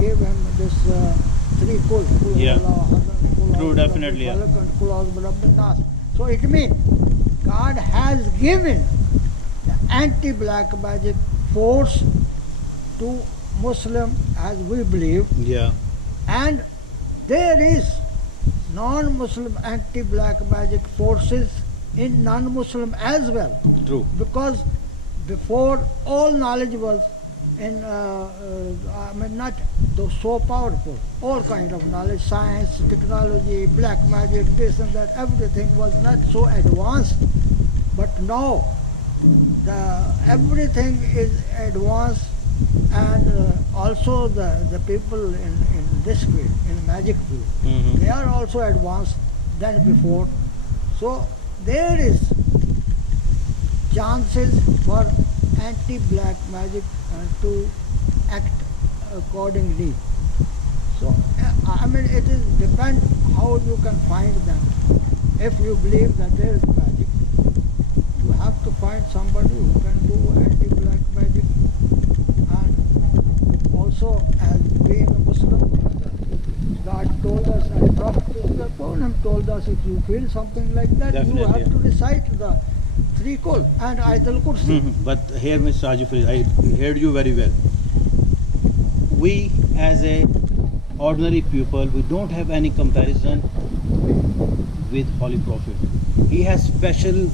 gave him this three kul. Yeah. True, definitely, yeah. So it means God has given the anti-black magic force to Muslim as we believe, Yeah. and there is non-Muslim anti-black magic forces in non-Muslim as well, True. because before all knowledge was in not though so powerful, all kind of knowledge, science, technology, black magic, this and that, everything was not so advanced, but now everything is advanced, and also the people in this field, in magic field, they are also advanced than before. So there is chances for anti-black magic to act accordingly. So it is depend how you can find them. If you believe that there is magic, you have to find somebody who can do anti-black magic. And also, as being a Muslim, God told us, and Prophet told us, if you feel something like that, Definitely, you have to recite the three kul and Ayatul Kursi. But here, Mr. Ajufri, I heard you very well. We, as a ordinary people, we don't have any comparison with Holy Prophet. He has special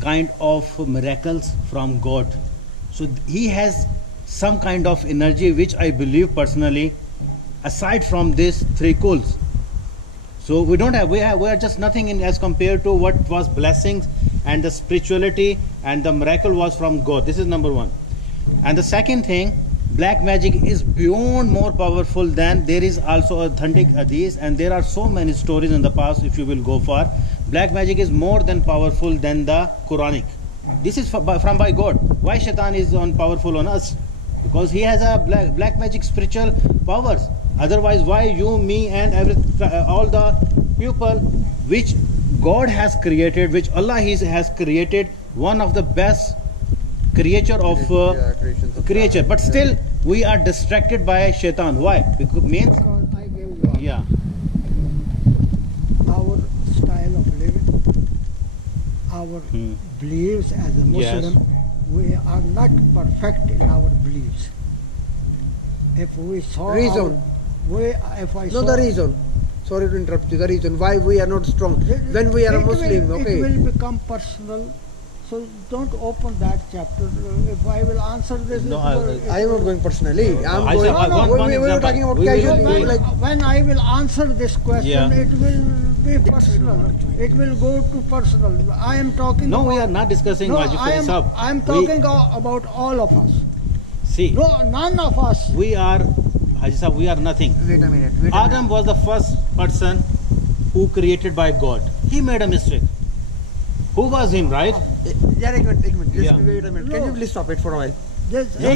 kind of miracles from God. So he has some kind of energy which I believe personally, aside from this three kuls. So we don't have, we are just nothing in as compared to what was blessings and the spirituality and the miracle was from God. This is number one. And the second thing, black magic is beyond more powerful than, there is also authentic hadith, and there are so many stories in the past. If you will go far, black magic is more than powerful than the Quranic. This is from by God. Why Shaitan is powerful on us? Because he has a black magic spiritual powers. Otherwise, why you, me, and all the people which God has created, which Allah has created, one of the best creature of creature, but still we are distracted by Shaitan. Why? Because I gave you yeah, our style of living, our beliefs as a Muslim, we are not perfect in our beliefs. If we saw reason, the reason. Sorry to interrupt you. The reason why we are not strong when we are a Muslim. Okay. It will become personal. So don't open that chapter. If I will answer this, No, I am not going personally. I am I going. said, we were talking about casually. When I will answer this question, Yeah. it will be personal. It will go to personal. I am talking. no, about, we are not discussing No, Wajifuri Sahab. I am talking about all of us. See, No, none of us. we are, Haji Sahab, we are nothing. Wait a minute. Adam was the first person who created by God. He made a mistake. Who was him, right? Yeah, एक minute. Yeah. Wait a minute. No. Can you please stop it for a while? Just, No,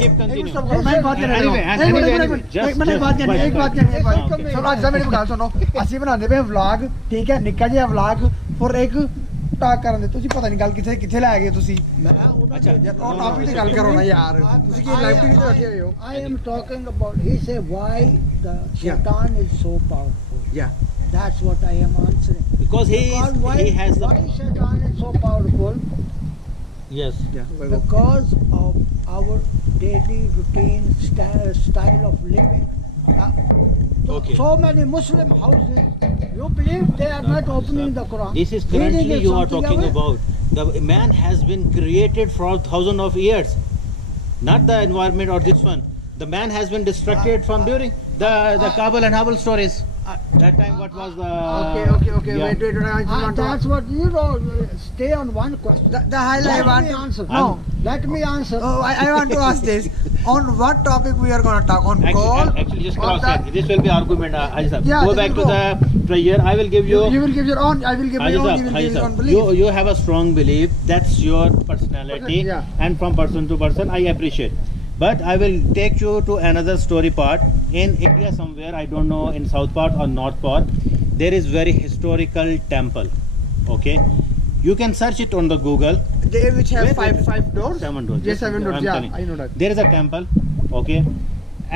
keep continue. मैं बात कर रहा हूँ। Anyway, just- एक minute बात करनी है, एक बात करनी है। Okay. सुनो आज मेरी बात सुनो। ਅਸੀਂ ਬਣਾਉਂਦੇ ਪਏ ਵਲੌਗ, ਠੀਕ ਹੈ, ਨਿੱਕਾ ਜਿਹਾ ਵਲੌਗ ਫॉर ਇੱਕ ਟਾਕ ਕਰਨ ਦੇ। ਤੁਸੀਂ ਪਤਾ ਨਹੀਂ ਗੱਲ ਕਿੱਥੇ ਲੈ ਗਏ ਤੁਸੀਂ। अच्छा, ਯਾਰ ਉਹ ਟਾਪਿਕ ਤੇ ਗੱਲ ਕਰੋ ਨਾ ਯਾਰ। ਤੁਸੀਂ ਕੀ ਲਾਈਵ ਟੀਵੀ ਤੇ ਬੈਠੇ ਹੋਏ ਹੋ? I am talking about. He said why the Shaitan is so powerful. Yeah. That's what I am answering. Because he has the why Shaitan is so powerful? yes. Yeah. Because of our daily routine style of living. Okay. So many Muslim houses, you believe they are not opening the Quran. This is Reading currently it you are something talking away. about. The man has been created for thousands of years, not the environment or this one. The man has been distracted from during the Kabul and Habul stories. That time, what was the? Okay. Yeah. Wait. I just want That's to. what you know. Stay on one question. The highlight I Let want me to answer. No. Let me answer. Oh, I want to ask this. On what topic we are going to talk? On God? Actually, just on cross that- that. This will be argument. Haji Sahab. Yeah, Go this back to will the prayer. I will give you. You will give your own. I will give my Haji own. Sahab, You will Haji give your own Sahab, belief. you have a strong belief. That's your personality, Yeah. and from person to person, I appreciate. But I will take you to another story part. In India somewhere, I don't know, in south part or north part, there is very historical temple. Okay, you can search it on the Google. They which have Wait, wait. five doors. 7 doors. Yes, 7 doors. I'm Yeah, telling. I know that. There is a temple. Okay,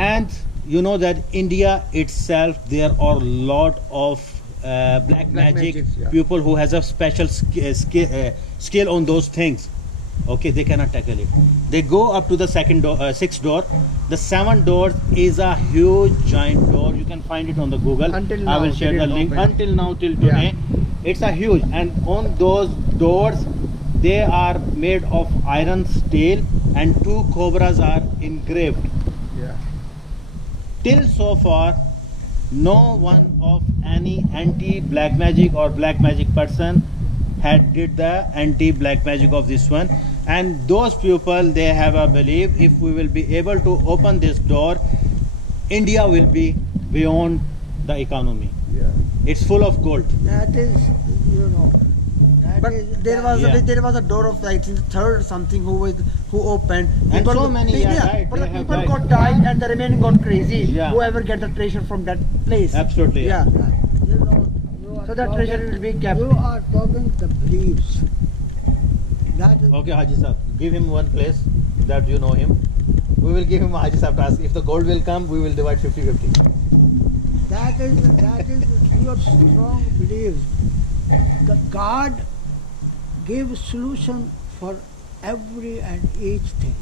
and you know that India itself, there are a lot of black magic magics, yeah. people who has a special skill on those things. Okay, they cannot tackle it. They go up to the sixth door. The seventh door is a huge giant door. You can find it on the Google. Until I now, will share they the didn't link. open. Until now, till today, it's a huge. And on those doors, they are made of iron steel, and 2 cobras are engraved. Yeah. Till so far, no one of any anti-black magic or black magic person had did the anti-black magic of this one. And those people, they have a belief, if we will be able to open this door, India will be beyond the economy. Yeah. It's full of gold. That is, you know. But there was Yeah. there was a door of I think third something who opened. And so many, yeah, died. But They the have people died. got died and the remaining got crazy. Yeah. Whoever get the treasure from that place. Absolutely. Yeah. You know, you are So that talking- treasure will be kept. You are talking the beliefs. That is Okay, Haji Sahib, give him one place that you know him. We will give him Haji Sahib task. If the gold will come, we will divide 50-50. that is your strong beliefs. The God gives solution for every and each thing.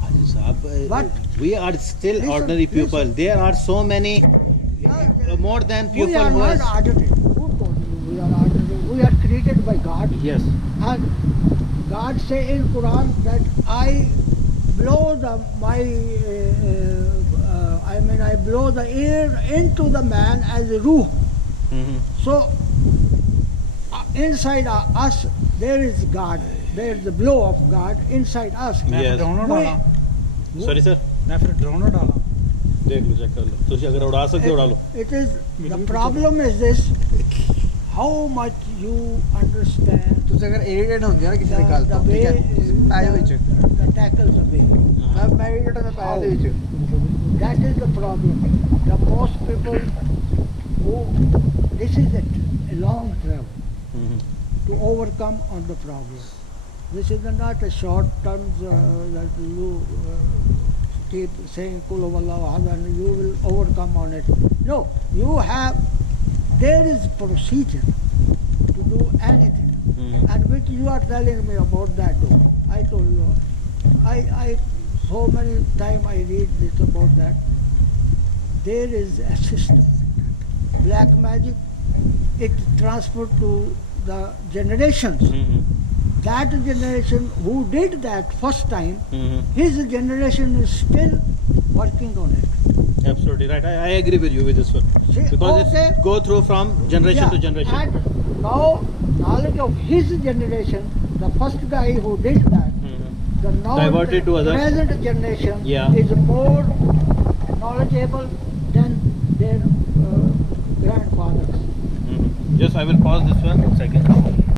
Haji Sahib, But we are still listen, ordinary people. listen. There are so many more than people We are who not has. ordinary. Who told you we are ordinary? We are created by God. Yes. And God say in Quran that I blow I blow the air into the man as a ruh. Mhm. So inside us there is God. There is the blow of God inside us. Yes. We- Sorry sir. मैं फिर drone डाला देख लो, check कर लो. ਤੁਸੀਂ अगर उड़ा सकते हो उड़ा लो. It is the problem is this: how much you understand ਤੁਸੀਂ ਅਗਰ ਇਰੀਟੇਟ ਹੁੰਦੇ ਆ ਨਾ ਕਿਸੇ ਦੀ ਗੱਲ the ਤੋਂ ਠੀਕ way ਹੈ ਤੁਸੀਂ ਪੈ ਜਾਓ ਵਿੱਚ the tackles the way. ਮੈਂ ਇਰੀਟੇਟ ਮੈਂ ਪੈ ਦੇ ਵਿੱਚ That is the problem. The most people who this is it, a long travel Mhm. to overcome on the problem. This is not a short term that you keep saying Kul huwallahu ahad and you will overcome on it. No, you have. There is procedure to do anything, Mhm. and which you are telling me about that. Door. I told you. I so many time I read this about that. There is a system. Black magic, it transferred to the generations. Mhm. That generation who did that first time, Mhm. his generation is still working on it. Absolutely right. I agree with you with this one. See, Because okay. it go through from generation to generation. And now knowledge of his generation, the first guy who did that, Mhm. the now Diverted to others. present generation Yeah. is more knowledgeable than their grandfathers. Mhm. Just I will pause this one second.